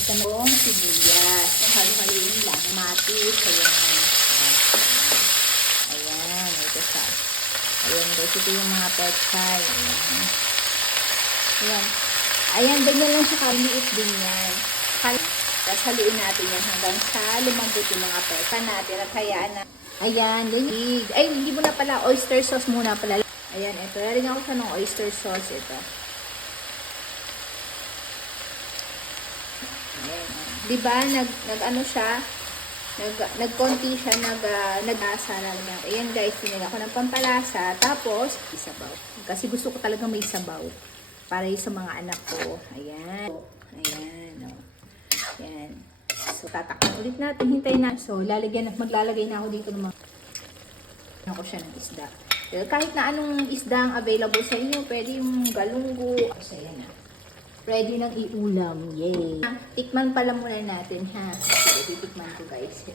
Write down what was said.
kanong sibuyas. Halo-haloin lang. Matis. Ayan. Ito siya. Ayan guys. Ito yung mga pechay. Ayan. Ayan. Ganyan lang siya kaliit din yan. Tapos haluin natin yan hanggang sa lumambot yung mga pechay natin. At hayaan na. Ayan. Ganyan. Ay, hindi mo na pala. Oyster sauce muna pala. Ayan. Ito. Lalagyan ko siya ng oyster sauce. Ito. Diba, nag-ano siya, nagkonti siya, nag-asa na lang. Ayan guys, pinila ko ng pampalasa, tapos, isabaw. Kasi gusto ko talaga may sabaw, para sa mga anak ko. Ayan. Ayan, o. Ayan. So, tatakpan ulit natin, hintayin na. So, maglalagay na ako dito ng mga, ako siya ng isda. Pero kahit na anong isda ang available sa inyo, pwede yung galunggo. So, ayan na. Ready nang iulam. Yay! Tikman pala muna natin, ha? Sige, titikman ko guys.